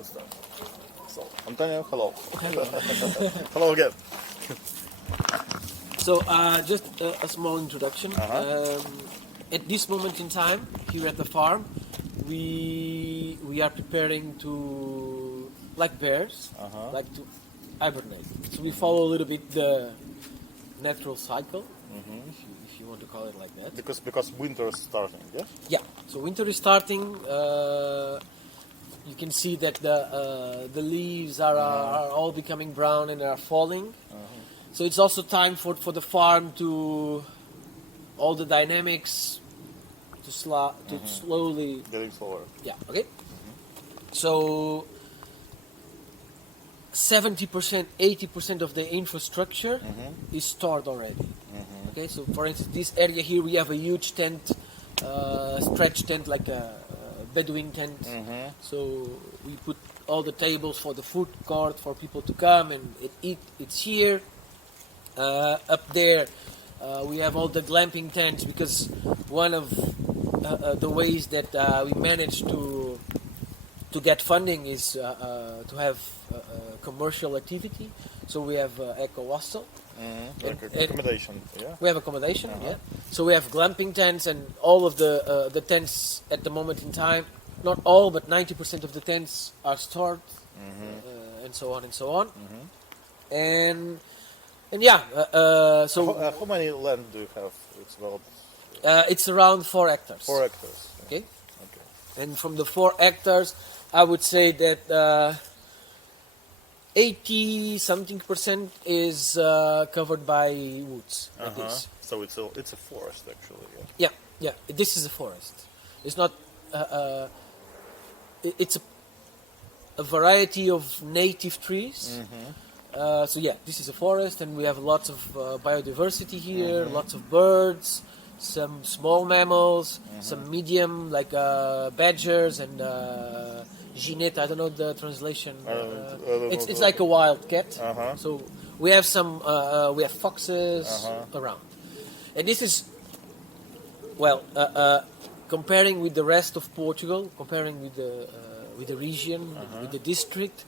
What's that? So, Antonio, hello. Hello. Hello again. So, just a small introduction. At this moment in time, here at the farm, we are preparing to, like bears, like to hibernate. So we follow a little bit the natural cycle, if you want to call it like that. Because winter is starting, yes? Yeah. So winter is starting. You can see that the leaves are all becoming brown and are falling. So it's also time for the farm to all the dynamics to slowly Getting slower. Yeah. Okay. So 70%, 80% of the infrastructure is stored already. Okay. So for instance, this area here we have a huge tent, stretch tent like a Bedouin tent. So we put all the tables for the food court for people to come and eat. It's here. Up there we have all the glamping tents because one of the ways that we managed to get funding is to have commercial activity. So we have eco hostel. Like accommodation, yeah? We have accommodation, yeah. So we have glamping tents and all of the tents at the moment in time, not all, but 90% of the tents are stored, and so on and so on. And yeah, so... How many land do you have? It's about... it's around 4 hectares. 4 hectares. Okay. And from the 4 hectares, I would say that 80-something% is covered by woods. Like this. So it's a forest, actually. Yeah. This is a forest. It's not... it's a variety of native trees. So yeah, this is a forest, and we have lots of biodiversity here, lots of birds, some small mammals, some medium like badgers and genet. I don't know the translation. It's like a wild cat. So we have some we have foxes around, and this is comparing with the rest of Portugal, comparing with the region, with the district.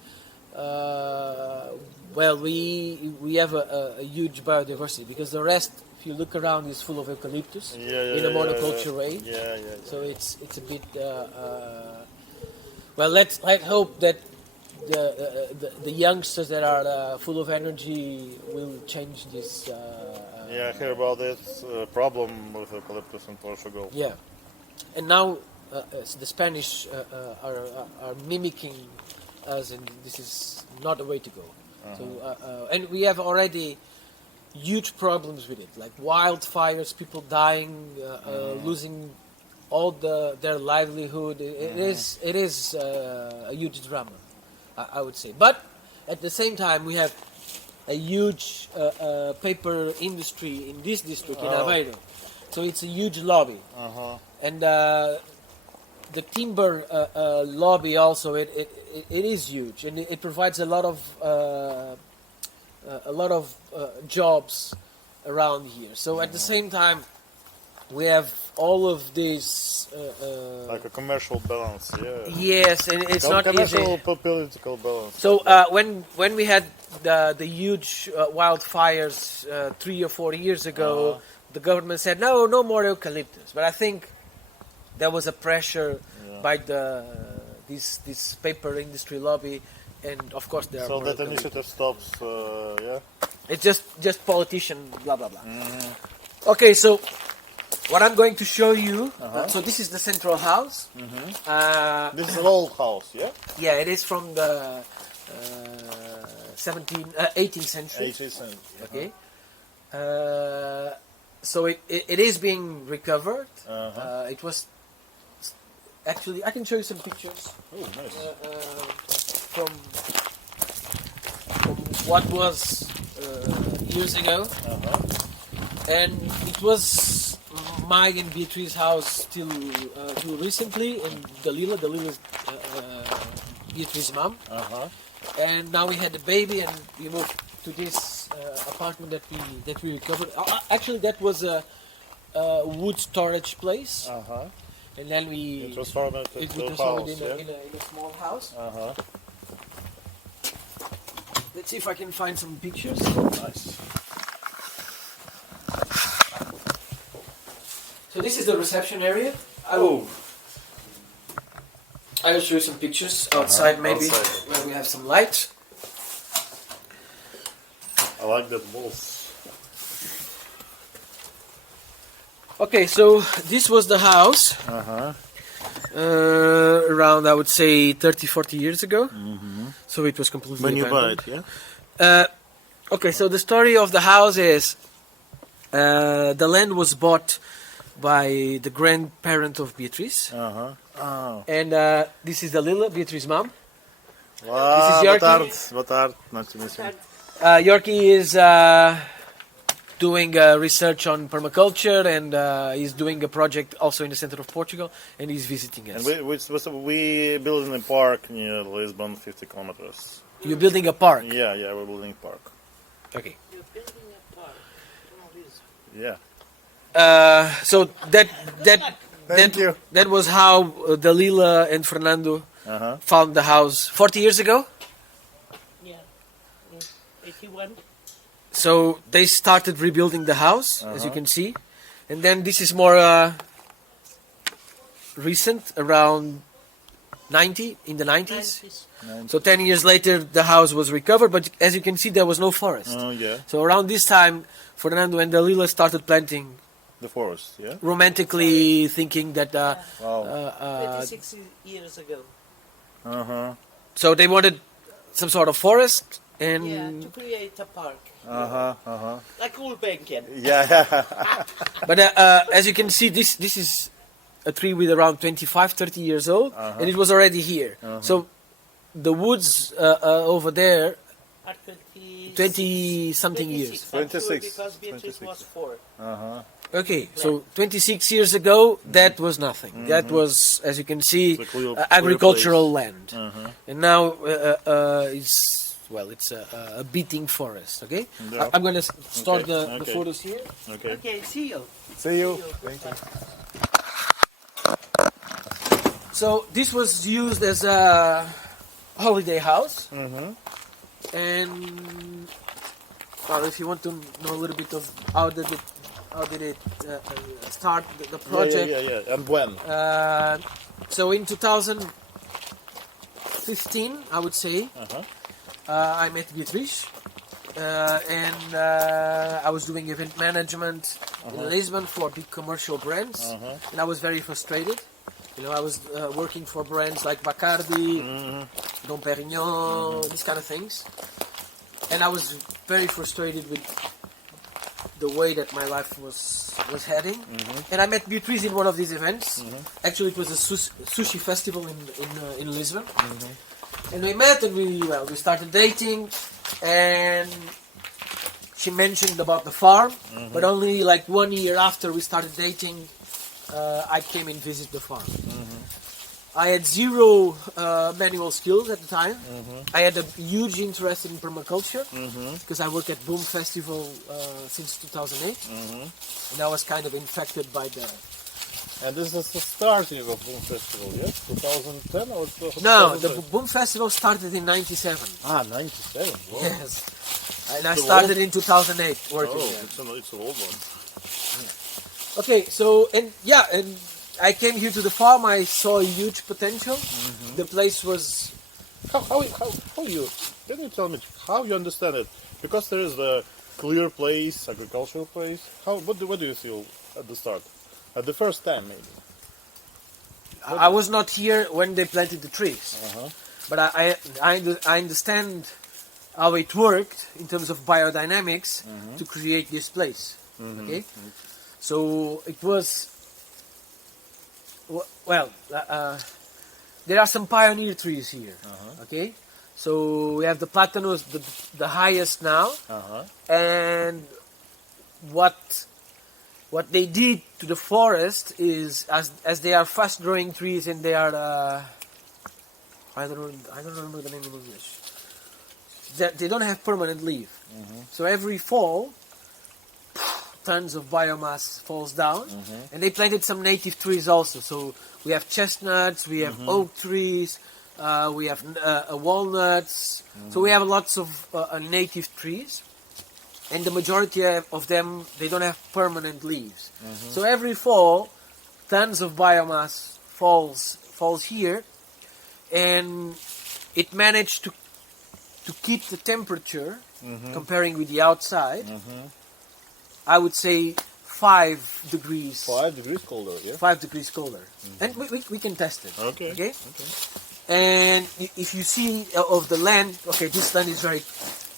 We have a huge biodiversity because the rest, if you look around, is full of eucalyptus in a monoculture way. So it's a bit. Let's hope that the youngsters that are full of energy will change this. I hear about this problem with eucalyptus in Portugal. Yeah, and now the Spanish are mimicking us, and this is not the way to go. So, and we have already huge problems with it, like wildfires, people dying, losing all their livelihood. It is a huge drama, I would say. But at the same time, we have a huge paper industry in this district in Aveiro. So it's a huge lobby, and the timber lobby also it is huge, and it provides a lot of jobs around here. So at the same time, we have all of these like a commercial balance, Yes, and it's not commercial easy. Political balance. So when we had the huge wildfires 3 or 4 years ago, the government said no more eucalyptus. But I think there was a pressure by this paper industry lobby, and of course there are so more that initiative stops. It's just politician blah blah blah. Okay, so what I'm going to show you. So this is the central house. This is an old house, yeah. Yeah, it is from the 18th century. 18th century. Okay. So it is being recovered. It was actually, I can show you some pictures. Oh, nice. From what was years ago, and it was my and Beatriz house till recently, and Dalila is Beatriz's mom. And now we had a baby, and we moved to this apartment that we recovered. Actually, that was a wood storage place. And then we transformed it in a small house. let's see if I can find some pictures. Nice. So this is the reception area. I will show you some pictures outside, maybe outside. where we have some light. I like that walls. Okay, so this was the house around, I would say, 30-40 years ago. So it was completely When you buy abandoned. it, yeah? Okay, so the story of the house is the land was bought by the grandparent of Beatriz. Oh. And this is Dalila, Beatriz' mom. Wow, This is Yorkie. boa tarde. Nice to meet you. Yorkie is doing research on permaculture, and he's doing a project also in the center of Portugal, and he's visiting us. And we building a park near Lisbon, 50 kilometers. You're building a park? Yeah, we're building a park. Okay. You're building a park. Yeah. So that Thank you. that was how Dalila and Fernando found the house 40 years ago. Yeah. 81. So they started rebuilding the house, as you can see, and then this is more recent, around 90 in the 90s. So 10 years later, the house was recovered, but as you can see, there was no forest. Oh, yeah. So around this time, Fernando and Dalila started planting, The forest, yeah? romantically thinking that. Wow. 26 years ago. So they wanted some sort of forest, and Yeah, to create a park. Uh-huh. Like Ulbenken. Yeah. but as you can see, this is a tree with around 25-30 years old, and it was already here. So the woods over there, Are 20 something years. 26. Because Beatriz was 4. Okay, so 26 years ago, that was nothing. That was, as you can see, It's a clear agricultural place. land. And now it's a beating forest. Okay, Yeah. I'm going to start Okay, the okay. photos here. Okay. Okay, see you. See you. Thank you. So this was used as a holiday house, and well, if you want to know a little bit of how did it start the project. Yeah. And when? So in 2015, I would say, I met Beatriz, and I was doing event management in Lisbon for big commercial brands, and I was very frustrated. You know, I was working for brands like Bacardi, Dom Perignon, these kind of things, and I was very frustrated with the way that my life was heading. And I met Beatriz in one of these events. Actually, it was a sushi festival in Lisbon. And we met, and we started dating, and she mentioned about the farm, but only like 1 year after we started dating, I came and visited the farm. I had zero manual skills at the time. I had a huge interest in permaculture because I worked at Boom Festival since 2008, and I was kind of infected by the. And this is the starting of Boom Festival, yes? 2010 or 2010? No, the Boom Festival started in '97. Ah, 97. Wow. Yes, and I So started old? in 2008 working Oh, there. it's an old one. Okay, so and I came here to the farm. I saw a huge potential. The place was How you? Can you tell me how you understand it? Because there is a clear place, agricultural place. What do you feel at the start? At the first time, maybe. I was not here when they planted the trees, but I understand how it worked in terms of biodynamics to create this place. Okay, so it was there are some pioneer trees here. Okay, so we have the platanos, the highest now, and what they did to the forest is, as they are fast-growing trees and they are, I don't remember the name in English. They don't have permanent leaf, so every fall, tons of biomass falls down, and they planted some native trees also. So we have chestnuts, we have oak trees, We have walnuts. So we have lots of native trees, and the majority of them, they don't have permanent leaves. So every fall, tons of biomass falls here, and it managed to keep the temperature, comparing with the outside, I would say 5 degrees. 5 degrees colder, yeah? 5 degrees colder. And we can test it. Okay. And if you see of the land, okay, this land is very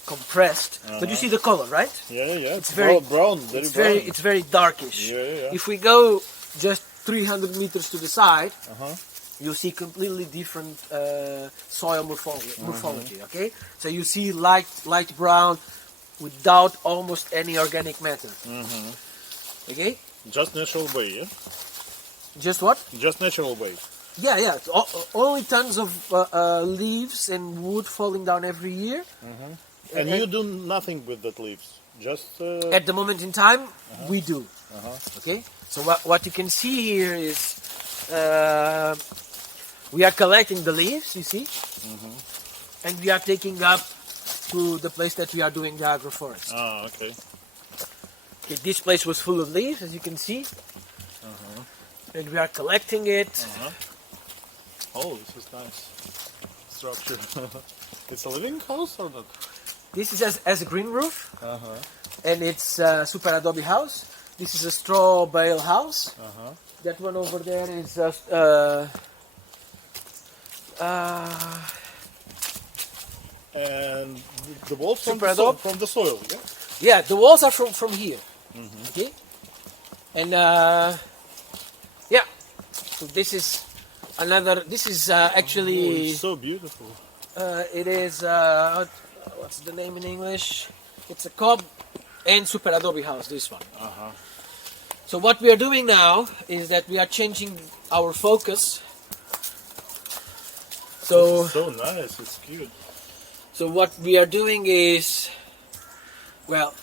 compressed, but you see the color, right? Yeah. It's very brown, very brown. It's very darkish. Yeah. If we go just 300 meters to the side, you'll see completely different soil morphology. Okay, so you see light brown without almost any organic matter. Okay, Just natural way, yeah? just what? Just natural way. Yeah. Only tons of leaves and wood falling down every year. And you do nothing with that leaves? Just... At the moment in time, we do. Okay, so what you can see here is we are collecting the leaves, you see, and we are taking up to the place that we are doing the Agro Forest. Okay. Okay, this place was full of leaves, as you can see, and we are collecting it. Oh, this is nice structure. It's a living house or not? This is as a green roof, and it's a superadobe house. This is a straw bale house. That one over there is and the walls from the soil, yeah? yeah, the walls are from here. Okay, and yeah, so this is another. This is actually. It's so beautiful. It is what's the name in English? It's a cob and superadobe house. This one. So what we are doing now is that we are changing our focus. So So nice, it's cute. So what we are doing is, well,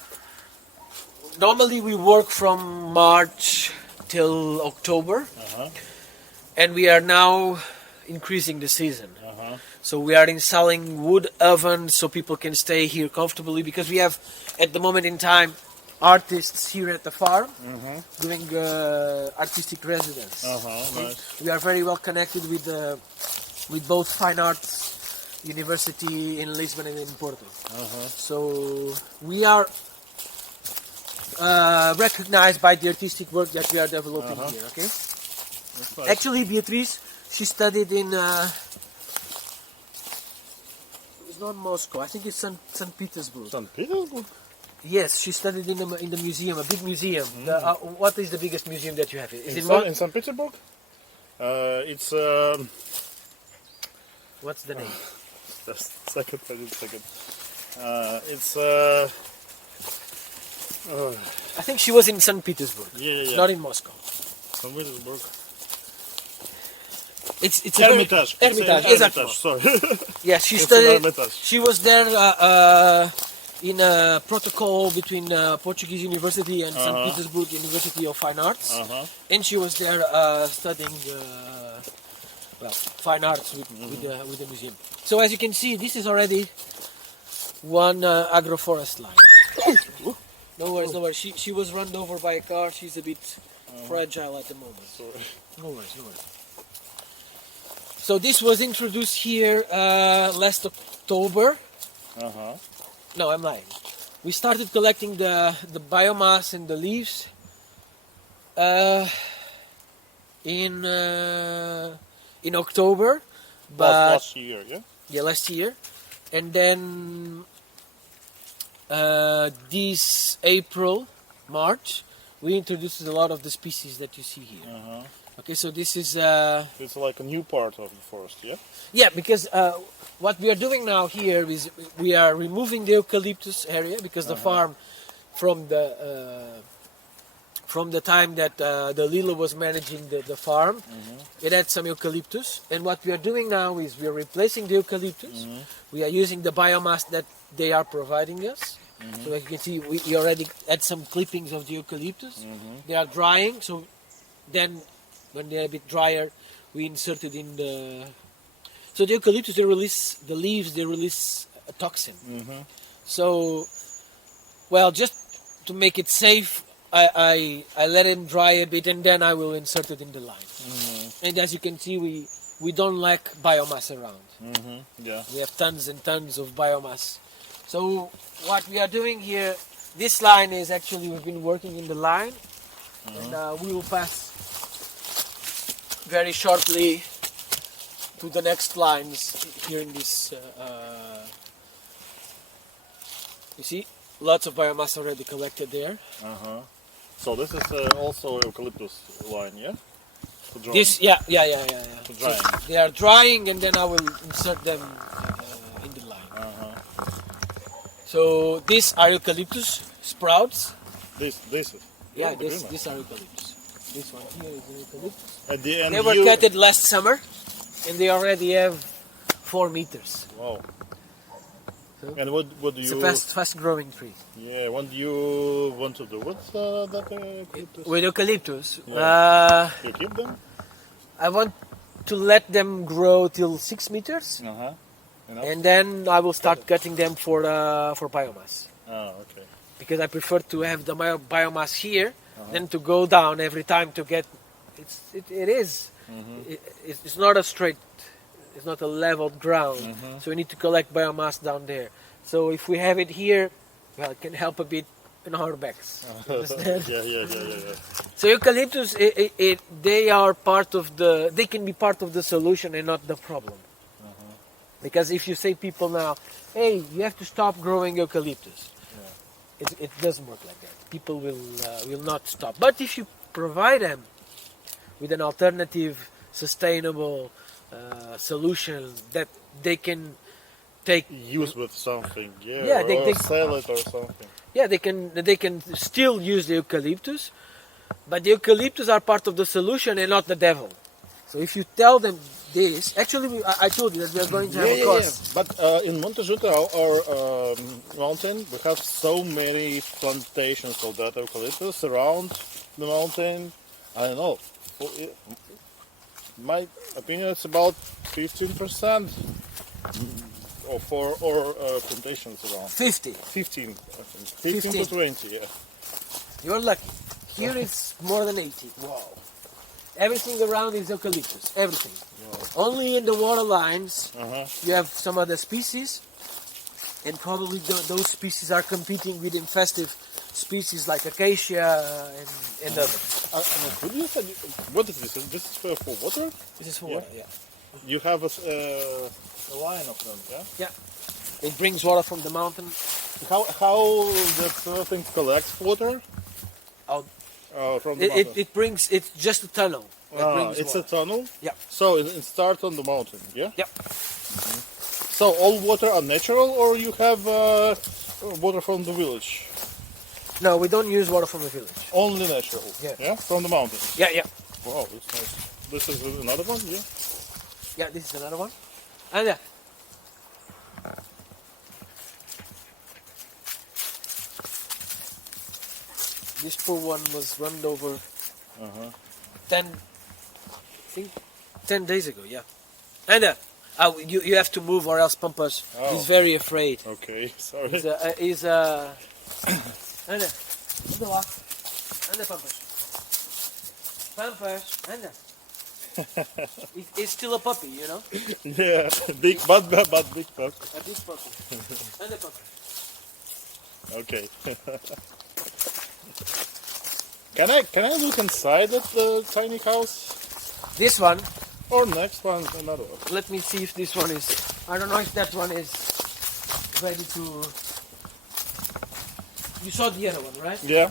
normally we work from March till October, and we are now increasing the season. So we are installing wood ovens so people can stay here comfortably, because we have, at the moment in time, artists here at the farm doing artistic residence. Nice. We are very well connected with both fine arts university in Lisbon and in Porto. So we are recognized by the artistic work that we are developing here. Okay. That's nice. Actually, Beatriz, she studied in. It's not Moscow. I think it's St. Petersburg. St. Petersburg? Yes, she studied in the museum, a big museum. What is the biggest museum that you have? Is it In St. Petersburg? It's... What's the name? Just a second, I need a second. It's... I think she was in St. Petersburg. Yeah. Not in Moscow. St. Petersburg. It's Hermitage. Hermitage, Hermitage, exactly. sorry. Yeah, she It's studied. an Hermitage. She was there in a protocol between Portuguese University and St. Petersburg University of Fine Arts, and she was there studying fine arts with the museum. So as you can see, this is already one Agro Forest line. No worries. She was run over by a car. She's a bit fragile at the moment. Sorry. No worries. So this was introduced here last October. No, I'm lying. We started collecting the biomass and the leaves in October, but Last year, yeah? yeah, last year, and then this April, March, we introduced a lot of the species that you see here. Okay, so this is It's like a new part of the forest, yeah? yeah, because what we are doing now here is we are removing the eucalyptus area, because the farm from the time that Dalila was managing the farm, it had some eucalyptus, and what we are doing now is we are replacing the eucalyptus. We are using the biomass that they are providing us. So as you can see, we already had some clippings of the eucalyptus. They are drying, so then when they're a bit drier, we insert it in So the eucalyptus, they release the leaves. They release a toxin. So, well, just to make it safe, I let it dry a bit, and then I will insert it in the line. And as you can see, we don't lack biomass around. Yeah. We have tons and tons of biomass. So what we are doing here, this line is actually, we've been working in the line, and we will pass very shortly to the next lines here in this. You see, lots of biomass already collected there. So this is also eucalyptus line, yeah? To dry. This, yeah. To drying. So they are drying, and then I will insert them in the line. So these are eucalyptus sprouts. This is. Yeah, oh, my goodness. these are eucalyptus. This one here is an eucalyptus. At the end They were cutted last summer, and they already have 4 meters. Wow. So And what do you? it's a fast growing tree. Yeah. What do you want to do with that eucalyptus? With eucalyptus, You keep them? I want to let them grow till 6 meters, Enough? and then I will start cutting them for biomass. Okay. Because I prefer to have the biomass here than to go down every time to get. It's not a straight. It's not a leveled ground, so we need to collect biomass down there. So if we have it here, well, it can help a bit in our backs. Understand? Yeah. So eucalyptus, they are part of they can be part of the solution and not the problem. Because if you say people now, hey, you have to stop growing eucalyptus, it doesn't work like that. People will not stop. But if you provide them with an alternative, sustainable solution that they can take, Use with something, Yeah, or sell it or something. yeah, they can still use the eucalyptus, but the eucalyptus are part of the solution and not the devil. So if you tell them this, actually, I told you that we are going to have a course. But in Monte Junta, our mountain, we have so many plantations of that eucalyptus around the mountain. I don't know. My opinion, it's about 15% of our plantations around. 50. 15, I think. 15 to 20, yeah. You're lucky. Here it's more than 80. Wow. Everything around is eucalyptus. Everything. Wow. Only in the water lines you have some other species, and probably those species are competing with infestive species like acacia and others. What is this? This is for water? This is for water, yeah. You have a line of them, yeah? Yeah. It brings water from the mountain. How that thing collects water? Out. From the mountain? It brings, it's just a tunnel. It's a tunnel? Yeah. So it starts on the mountain, yeah? Yeah. So all water are natural, or you have water from the village? No, we don't use water from the village. Only natural? Yeah. Yeah? From the mountain? Yeah, yeah. Wow, that's nice. This is another one, yeah? Yeah, this is another one. And yeah. This poor one was run over 10 days ago, yeah. And you have to move or else Pampas is very afraid. Okay, sorry. He's anda. Anda lá. Anda, Pampas. Pampas, anda. He's still a puppy, you know? Yeah, big, but big pup. A big puppy. Anda, Pampas. Okay. Can I look inside at the tiny house? This one, Or next one, another one? let me see if this one is, I don't know if that one is ready to, you saw the other one, right? Yeah.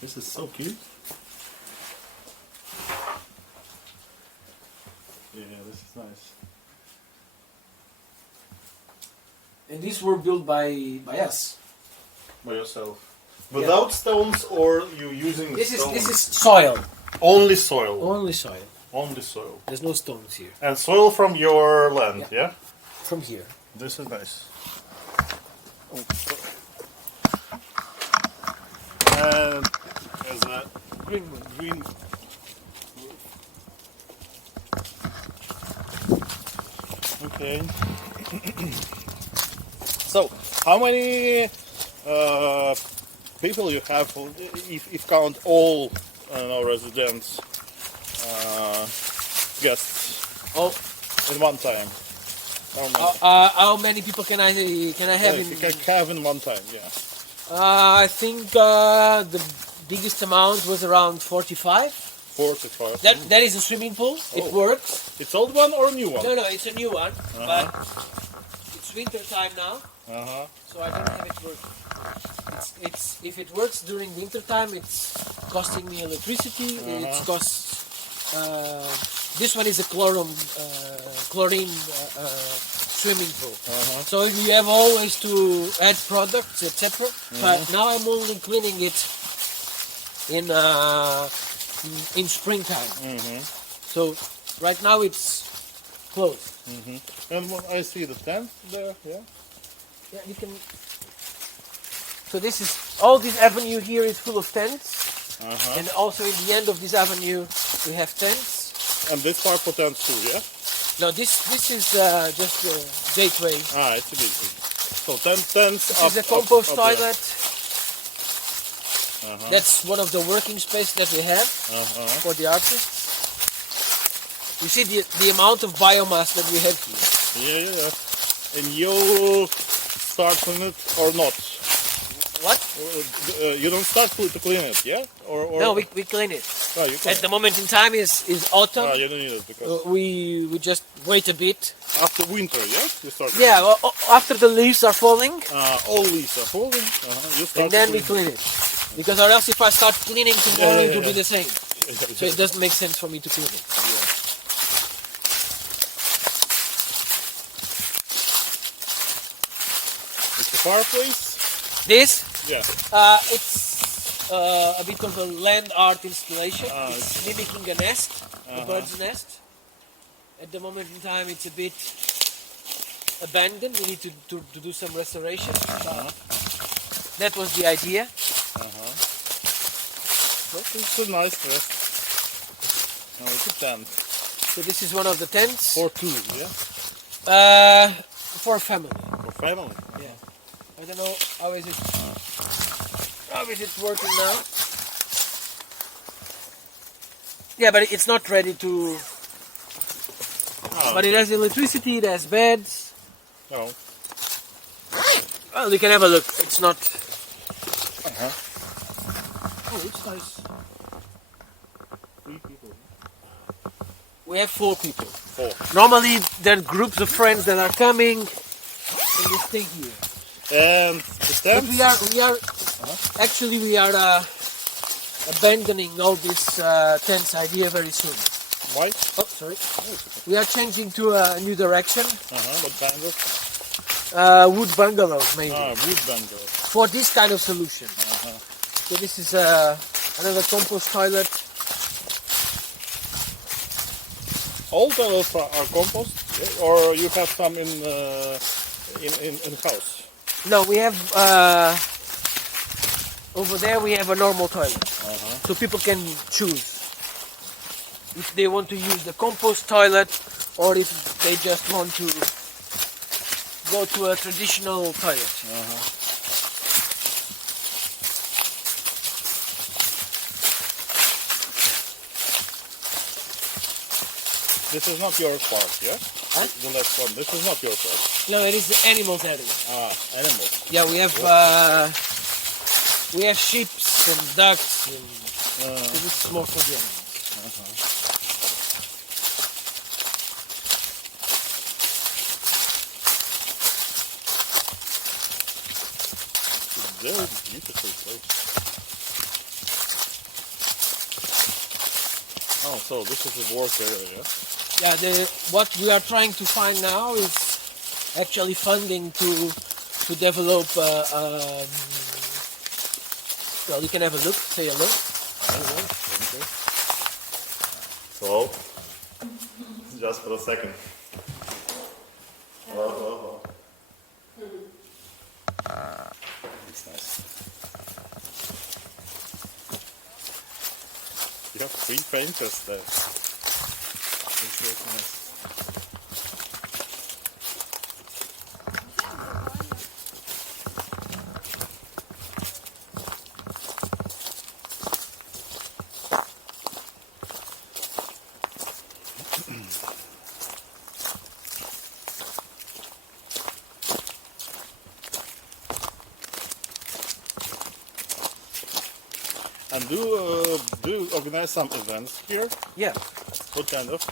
This is so cute. Yeah, this is nice. And these were built by us. By yourself. Without stones, or you using This stones? is soil. Only soil. Only soil. Only soil. There's no stones here. And soil from your land, yeah? From here. This is nice. And green roof. Green. Okay. So, how many people you have, if count all residents, guests Oh, in one time? how many people can I have You can have in one time, yeah. I think the biggest amount was around 45. 45. That is a swimming pool. It Oh. works. It's old one or new one? No, it's a new one, but it's winter time now, Uh-huh. so I don't have it working. It's if it works during winter time, it's costing me electricity. It costs. This one is a chlorine swimming pool. So you have always to add products, etc. But now I'm only cleaning it in springtime. So right now it's closed. And I see the tent there, yeah. Yeah, you can. So this is all this avenue here is full of tents, and also in the end of this avenue we have tents. And this part for tents too, yeah? No, this is just a gateway. Ah, it's a good thing. So tents This up. is a compost up there. toilet. That's one of the working spaces that we have for the artists. You see the amount of biomass that we have here. Yeah. And you start clean it or not? What? You don't start to clean it, yeah? Or No, we clean it. Oh, you clean At the moment in time is autumn. Ah, you don't need it because We just wait a bit. after winter, yeah? You start. Yeah, after the leaves are falling, All leaves are falling. You start. and then to we clean it. Because or else if I start cleaning tomorrow, Yeah, it will be yeah. the same. So it doesn't make sense for me to clean it. It's a fireplace. This, Yeah. it's a bit of a land art installation. Ah, It's mimicking a nest, a bird's nest. At the moment in time, it's a bit abandoned. We need to do some restoration. That was the idea. It's a nice nest. No, it's a tent. So this is one of the tents For two, yeah? for family. For family. Yeah. I don't know how is it working now. Yeah, but it's not ready to. Ah, But it has electricity. It has beds. No. Well, you can have a look. It's not. Oh, it's nice. 3 people. We have 4 people. 4. Normally, there are groups of friends that are coming, and they stay here. And the But tent? actually we are abandoning all this tents idea very soon. Why? Oh, sorry. We are changing to a new direction. What kind of? Wood bungalows, maybe. Wood bungalow. For this kind of solution. So this is another compost toilet. All toilets are compost, yeah? Or you have some in house? No, we have over there we have a normal toilet. So people can choose if they want to use the compost toilet or if they just want to go to a traditional toilet. This is not your part, yeah? Huh? The last one. This is not your part. No, it is the animals area. Animals. Yeah, we have sheep and ducks, and so this is more for the animals. It's a very beautiful place. Oh, so this is a work area, yeah? Yeah, what we are trying to find now is actually funding to develop. Well, you can have a look. Say hello. So, just for a second. Hello. It's nice. You have 3 painters there. That's really nice. And do you organize some events here? Yeah. What kind of?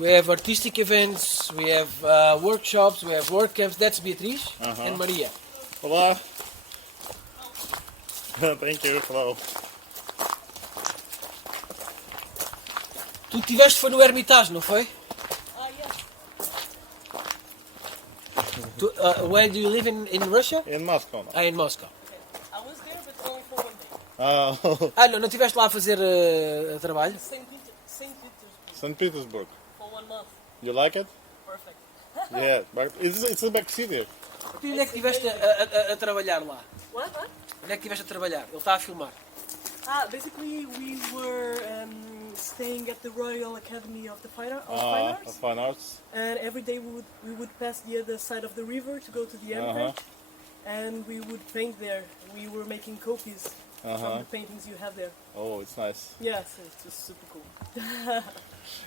We have artistic events, we have workshops, we have work camps. That's Beatriz and Maria. Olá. Thank you. Hello. Tu estiveste foi no Hermitage, não foi? Where do you live in Russia? In Moscow now. In Moscow. I was there, but only for 1 day. Não estiveste lá a fazer trabalho? St. Petersburg St. Petersburg. for 1 month. You like it? Perfect. Yeah, but it's a big city. Tu onde é que estiveste a trabalhar lá? What? Onde é que estiveste a trabalhar? Ele está a filmar. Basically, we were staying at the Royal Academy of the Fine Arts, Of fine arts. and every day we would pass the other side of the river to go to the Hermitage, and we would paint there. We were making copies from the paintings you have there. Oh, it's nice. Yes, it's just super cool.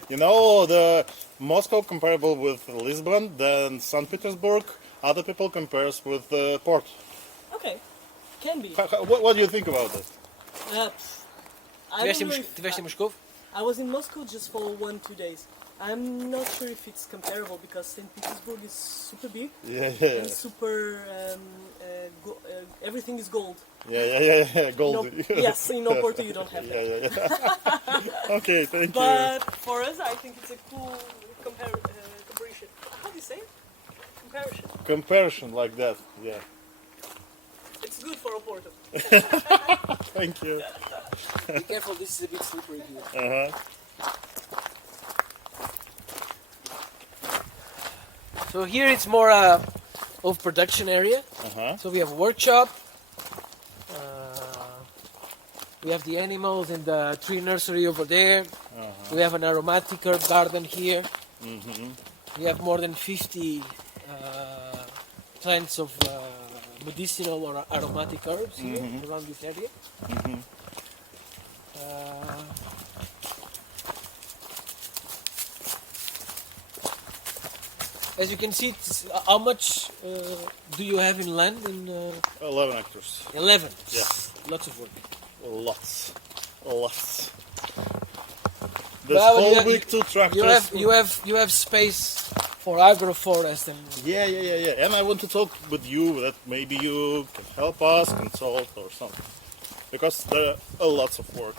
You know, the Moscow comparable with Lisbon, then St. Petersburg. Other people compares with Porto. Okay, can be. What do you think about it? I don't know Estiveste em Moscou? I was in Moscow just for 1-2 days. I'm not sure if it's comparable because St. Petersburg is super big Yeah. and super. Everything is gold. Yeah. Gold. Yes, in Porto you don't have that. Yeah. Okay, thank you. But for us, I think it's a cool comparison. How do you say it? Comparison. Comparison like that. Yeah. It's good for Porto. Thank you. Be careful, this is a bit slippery here. So here it's more of production area. So we have a workshop. We have the animals in the tree nursery over there. We have an aromatic herb garden here. We have more than 50 plants of medicinal or aromatic herbs here around this area. As you can see, how much do you have in land? In 11 hectares. 11. Yeah. Lots of work. Lots. This Well, whole week 2 tractors. You have space for Agro Forest and Yeah. And I want to talk with you that maybe you can help us, consult or something. Because there are lots of work.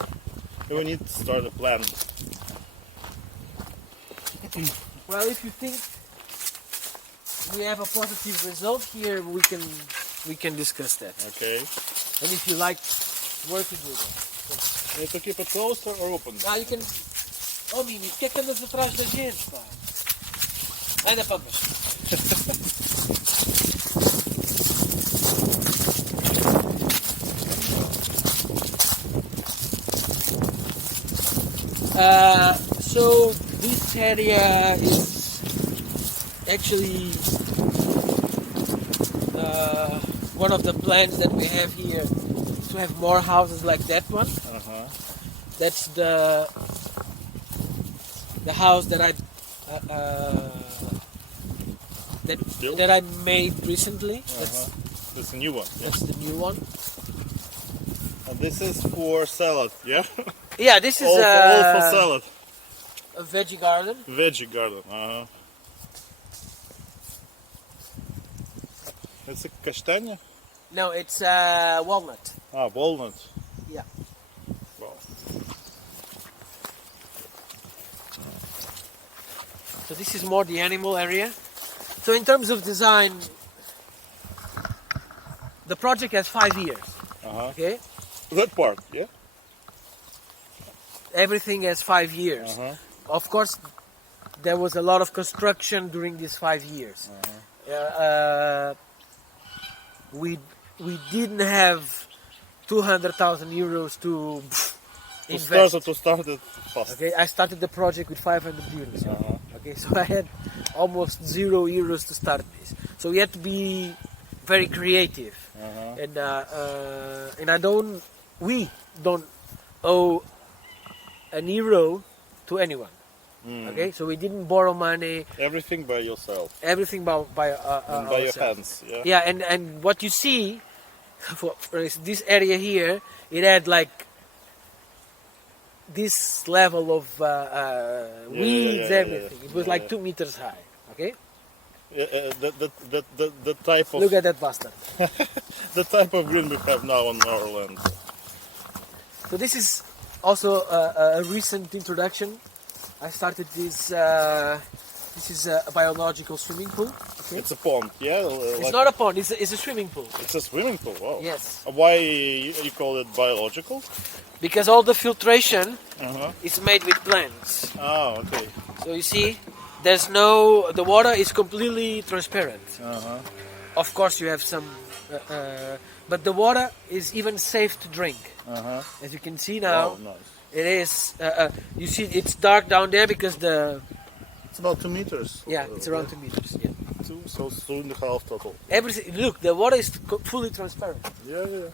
And we need to start a plan. well, if you think we have a positive result here, we can discuss that. Okay. And if you like working with us. Need to keep it closed or open? You can. Oh, Mimi, por que é que andas atrás da gente, pá? Anda, pampas. So this area is actually one of the plans that we have here to have more houses like that one. That's the house that I that I made recently. That's a new one. Yeah. That's the new one. And this is for salad, yeah? Yeah, this is all for salad. a veggie garden. Veggie garden. It's a castanha? No, it's walnut. Walnut. Yeah. Wow. So this is more the animal area. So in terms of design, the project has 5 years. Okay. That part, yeah? Everything has 5 years. Of course, there was a lot of construction during these 5 years. We didn't have 200,000 euros invest. To start it fast. Okay, I started the project with 500 euros. Okay, so I had almost €0 to start this. So we had to be very creative, and we don't owe an euro to anyone. Okay, so we didn't borrow money. Everything by yourself. Everything by And by your ourselves. hands. Yeah. Yeah, and what you see, for this area here, it had like this level of weeds, everything. It was like 2 meters high. Okay, The type of look at that bastard. the type of green we have now on our land. So this is also a recent introduction. I started this. This is a biological swimming pool. Okay? It's a pond, yeah. It's not a pond. It's a swimming pool. It's a swimming pool. Wow. Yes. Why you call it biological? Because all the filtration is made with plants. Oh, okay. So you see, the water is completely transparent. Of course, you have some, but the water is even safe to drink. As you can see now, Oh, nice. it is. You see, it's dark down there because It's about 2 meters. it's around 2 meters. Yeah. 2.5 total. Everything. Look, the water is fully transparent, Yeah.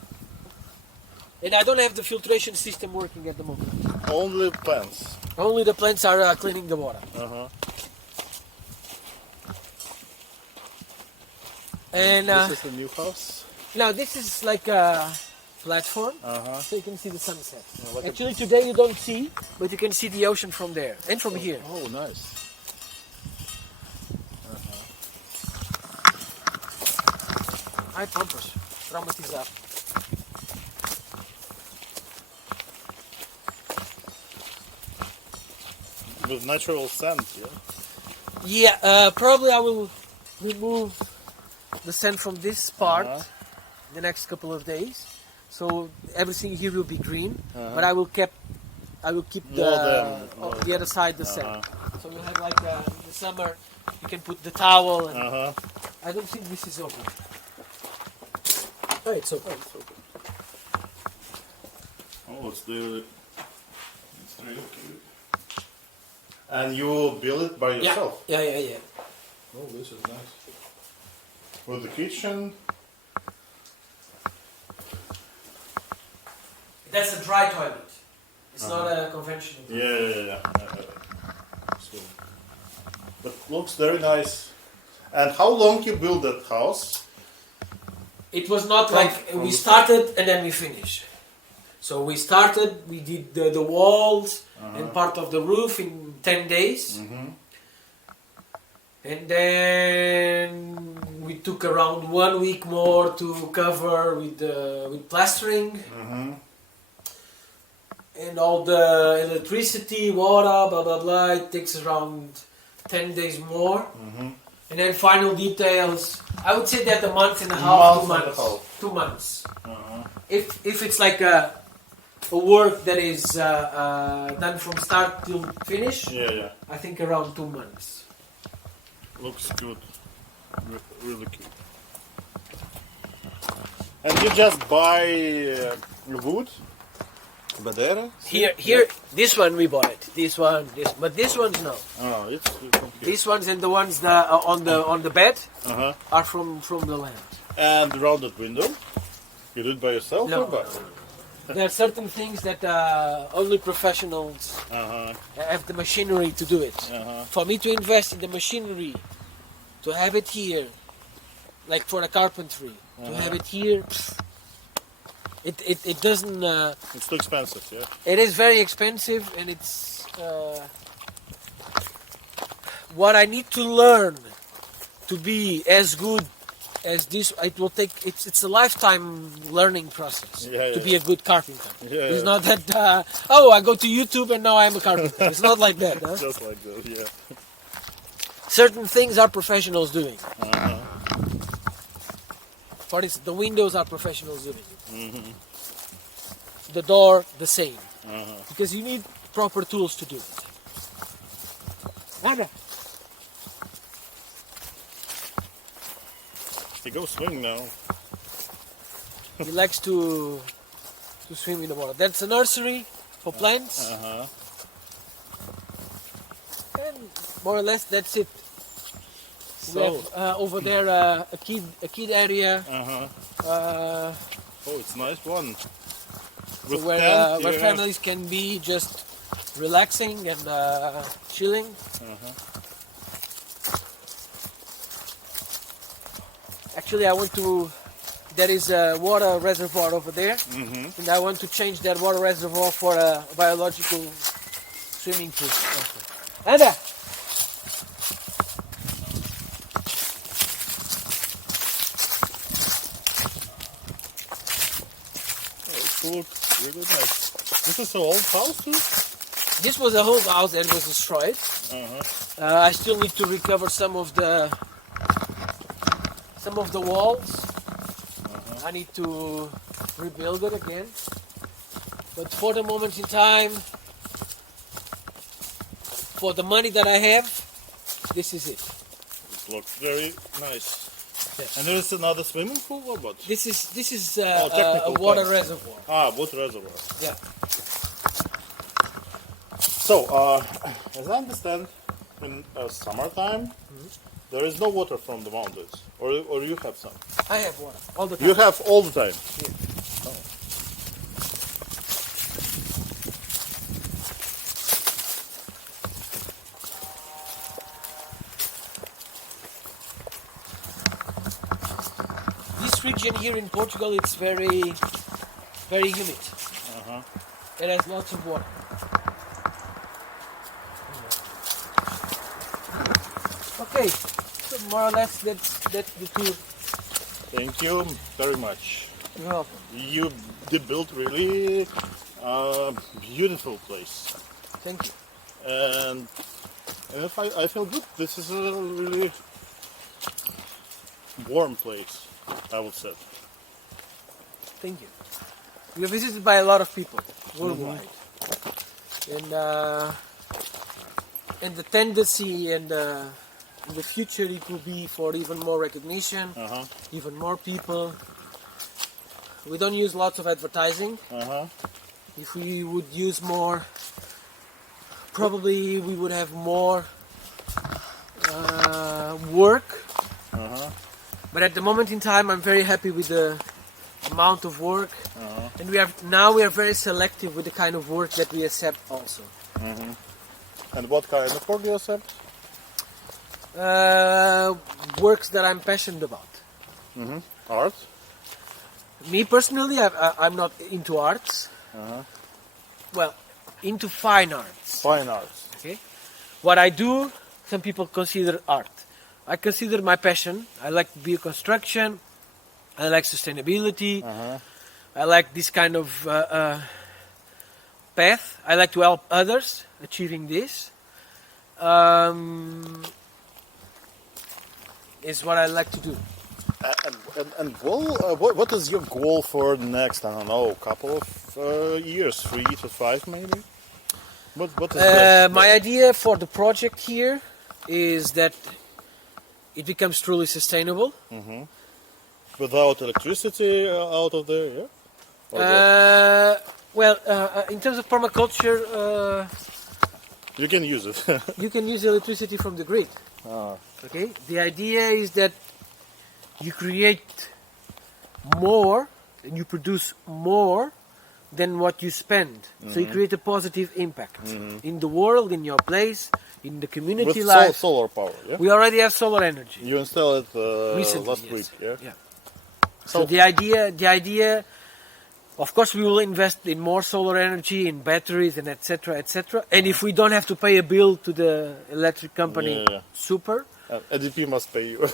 and I don't have the filtration system working at the moment. Only plants. Only the plants are cleaning the water. And This is the new house. now this is like a platform, so you can see the sunset. Like Actually, today you don't see, but you can see the ocean from there and from here. Oh, nice. Ai, pampas, traumatizado. With natural sand, yeah. Yeah, probably I will remove the sand from this part the next couple of days, so everything here will be green. But I will keep the other side the sand. So you have like in the summer you can put the towel. And I don't think this is open. Oh, it's open. Oh, it's really cute. And you build it by yourself? Yeah. Oh, this is nice. With the kitchen. That's a dry toilet. It's not a conventional toilet. Yeah. So, but looks very nice. And how long you build that house? It was not like we started and then we finished. So we started, we did the walls and part of the roof in 10 days. And then we took around 1 week more to cover with plastering. And all the electricity, water, blah blah blah, it takes around 10 days more. And then final details, I would say that a month and a half, 2 months. 2 months. If it's like a work that is done from start till finish, I think around 2 months. Looks good. Really cute. And you just buy wood? Badera? Here, this one we bought it. This one, but this one's no. Oh, it's These ones and the ones that are on the bed are from the land. And rounded window? You do it by yourself No. or by? There are certain things that only professionals have the machinery to do it. For me to invest in the machinery, to have it here, like for the carpentry, to have it here, it doesn't. It's too expensive, yeah? It is very expensive, and it's what I need to learn to be as good as this. It will take. It's a lifetime learning process to be a good carpenter. It's not that I go to YouTube and now I'm a carpenter. It's not like that. Huh? Just like that, yeah. Certain things are professionals doing. For instance, the windows are professionals doing it. The door, the same. Because you need proper tools to do it. Nada. You go swim now. He likes to swim in the water. That's a nursery. for plants. And more or less that's it. We have over there a kid area. Oh, it's a nice one. So where families can be just relaxing and chilling. Actually, there is a water reservoir over there, and I want to change that water reservoir for a biological swimming pool. Anda! It looks really nice. This is an old house too? This was a whole house that was destroyed. I still need to recover some of the walls. I need to rebuild it again. But for the moment in time, for the money that I have, this is it. It looks very nice. Yes. And there is another swimming pool or what? This is technical a water place. reservoir. Ah, water reservoir. Yeah. So, as I understand, in summertime, there is no water from the mountains, or you have some. I have water all the time. You have all the time. Yeah. Oh. This region here in Portugal, it's very, very humid. It has lots of water. Okay, so more or less that's the tour. Thank you very much. You're welcome. You built really beautiful place, Thank you. and if I feel good. This is a really warm place, I would say. Thank you. We are visited by a lot of people worldwide, and the tendency and in the future it will be for even more recognition, even more people. We don't use lots of advertising. If we would use more, probably we would have more work. But at the moment in time, I'm very happy with the amount of work, and we are very selective with the kind of work that we accept also. And what kind of work do you accept? Works that I'm passionate about. Art? Me personally, I'm not into arts. Well, into fine arts. Fine arts. Okay. What I do, some people consider art. I consider my passion. I like bioconstruction. I like sustainability. I like this kind of path. I like to help others achieving this. Is what I like to do. And well, what is your goal for the next, I don't know, couple of years, 3 to 5 maybe? What is my idea for the project here is that it becomes truly sustainable. Without electricity out of there, yeah? Well, in terms of permaculture, You can use it. you can use electricity from the grid. Okay, the idea is that you create more and you produce more than what you spend. So you create a positive impact in the world, in your place, in the community With life. solar power, yeah? We already have solar energy. You installed it Recently, last yes. week, yeah? Yeah. So the idea, of course, we will invest in more solar energy, in batteries, and etc., etc. And if we don't have to pay a bill to the electric company, Yeah. super. EDP must pay you.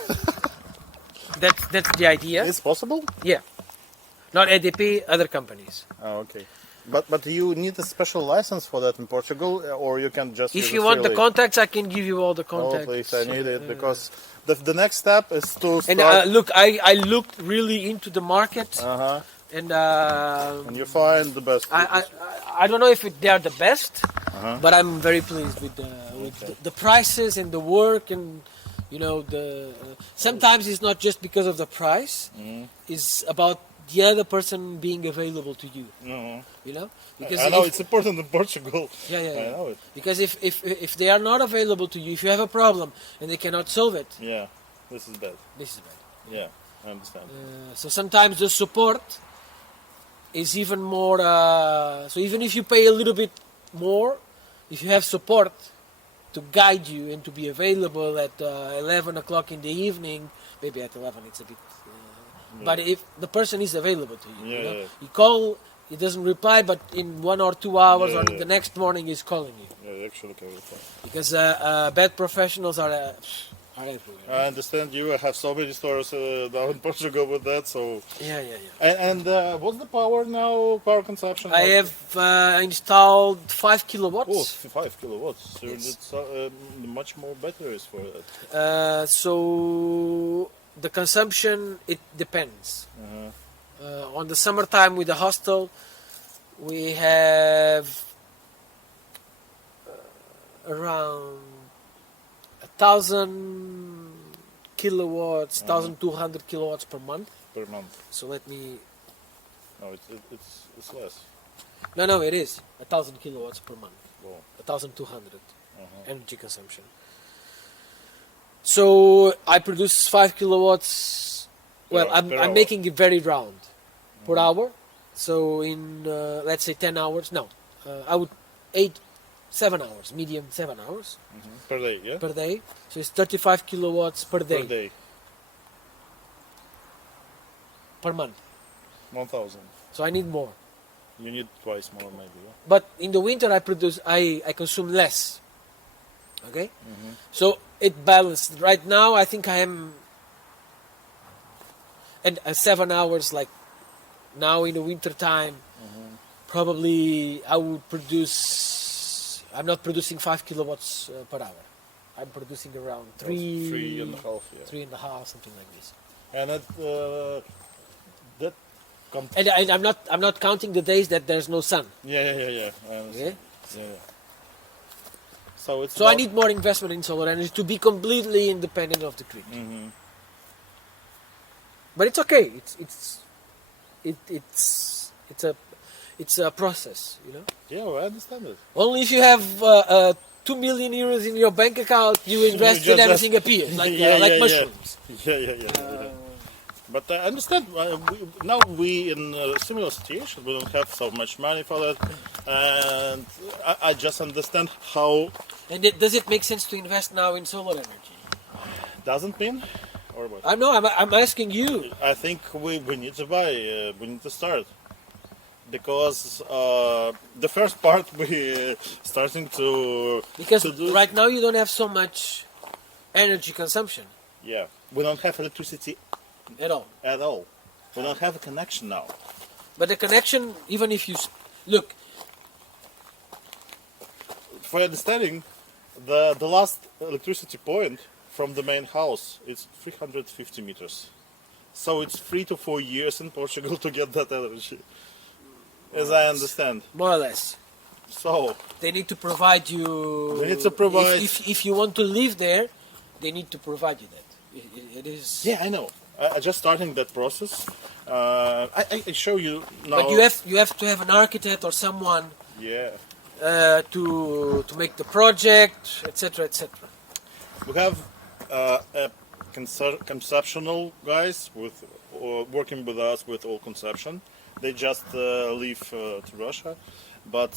That's the idea. It's possible? Yeah. Not EDP, other companies. Oh, okay. But you need a special license for that in Portugal, or you can just use If it you want the freely? contacts, I can give you all the Oh, contacts. please, I need it, because the next step is to start... And look, I looked really into the market, and and you find the best. I don't know if they are the best, but I'm very pleased with the prices and the work, and you know sometimes it's not just because of the price, it's about the other person being available to you. Mhm. You know, I know it's important in Portugal. yeah. I know it. Because if they are not available to you, if you have a problem and they cannot solve it, Yeah, this is bad. this is bad. Yeah, I understand. So sometimes the support is even more. So even if you pay a little bit more, if you have support to guide you and to be available at 11 o'clock in the evening, maybe at 11 it's a bit. But if the person is available to you, you know? You call, he doesn't reply, but in 1 or 2 hours or the next morning he's calling you. Yeah, actually can reply. Because bad professionals are everywhere. I understand you have so many stores now in Portugal with that, so... Yeah. And what's the power now, power consumption? I have installed 5 kilowatts. Oh, 5 kilowatts. So Yes. it's much more batteries for that. So the consumption, it depends. On the summertime with the hostel, we have around 1,000 kilowatts, 1,200 kilowatts per month. Per month. So let me... No, it's less. No, it is 1,000 kilowatts per month. Wow. 1,200 energy consumption. So I produce 5 kilowatts. Well, Per I'm hour. making it very round per hour. So in let's say 10 hours. No, I would 7 hours, medium 7 hours Per day, yeah? per day. So it's 35 kilowatts per day, Per day. per month. 1,000. So I need more. You need twice more, maybe, yeah? But in the winter I consume less. Okay? So it balanced. Right now I think I am at 7 hours, like now in the winter time, probably I would produce, I'm not producing 5 kilowatts per hour. I'm producing around 3.5, yeah. 3.5, something like this. And that And I'm not counting the days that there's no sun. Yeah. I understand. Okay? Yeah. So it's So I need more investment in solar energy to be completely independent of the grid. But it's okay. It's a process, you know. Yeah, well, I understand it. Only if you have 2 million euros in your bank account, you invest and everything appears, like mushrooms. Yeah. But I understand. Now we in a similar situation. We don't have so much money for that, and I just understand how. And does it make sense to invest now in solar energy? Doesn't mean, or what? I know. I'm asking you. I think we need to buy. We need to start. Because the first part we starting to Because to do. right now you don't have so much energy consumption Yeah, we don't have electricity at all. at all. We don't have a connection now. But the connection, even if you look, For understanding, the last electricity point from the main house is 350 meters. So it's 3 to 4 years in Portugal to get that energy, as I understand. more or less, So they need to provide you. They need to provide- If you want to live there, they need to provide you that. It is. yeah, I know. I just starting that process. I show you now. But you have to have an architect or someone Yeah, to make the project, etc., etc. we have conceptual guys with working with us with all conception. They just leave to Russia, but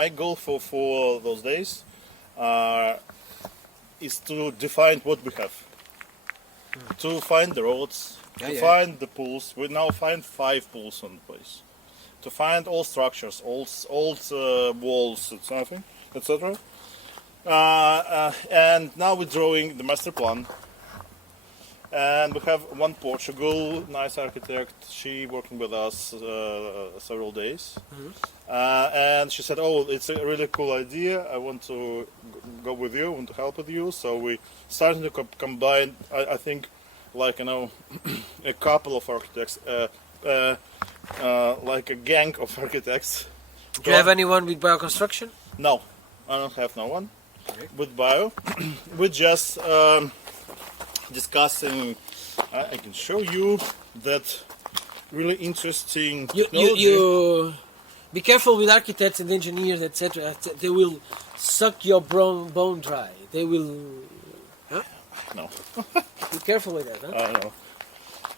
my goal for those days is to define what we have, to find the roads, to find the pools. We now find 5 pools on the place, to find all structures, old walls, etc. And now we're drawing the master plan. And we have one Portugal, nice architect. She working with us several days, and she said, "Oh, it's a really cool idea. I want to go with you. I want to help with you." So we started to combine. I think, like a couple of architects, like a gang of architects. Do you have anyone with bioconstruction? No, I don't have no one with bio. We just discussing I can show you that really interesting You, technology. you be careful with architects and engineers, etc. They will suck your bone dry. They will. Huh? No, Be careful with that. Huh? I know.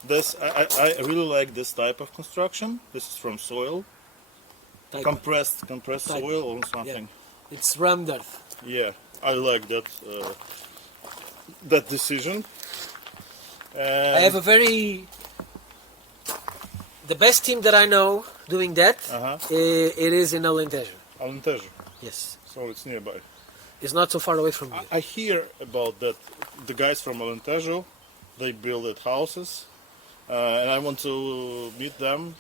This I really like this type of construction. This is from soil, Type. compressed Type. soil or something. It's rammed earth. Yeah, I like that that decision. I have a very. The best team that I know doing that. It is in Alentejo. Alentejo, Yes, so it's nearby. it's not so far away from here. I hear about that. The guys from Alentejo, they build houses, and I want to meet them.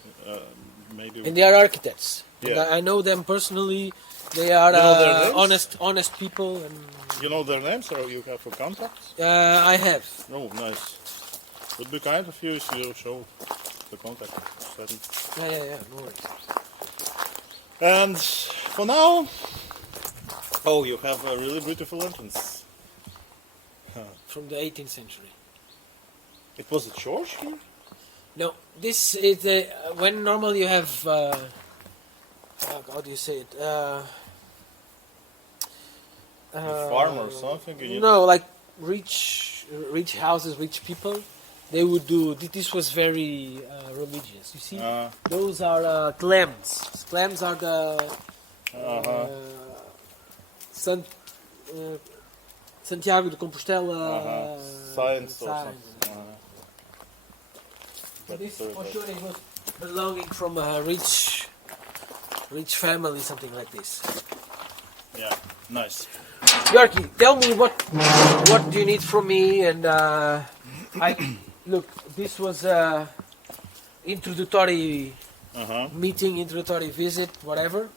Maybe. And they are architects. And Yeah. I know them personally. They are You know their names? honest people. And You know their names, or you have a contact? I have. Oh, nice. Would be kind of you if you show the contact. Setting. Yeah. No worries. And for now, oh, you have a really beautiful entrance. From the 18th century. It was a church here? No, this is when normally you have. How do you say it? A farm or something? You need- No, like rich houses, rich people. They would do. This was very religious. You see, those are clams. Clams are the Santiago de Compostela Science or signs. something. But this That's for very sure it was belonging from a rich family, something like this. Yeah, nice. Yorkie, tell me what do you need from me, and look. This was a introductory meeting, introductory visit, whatever.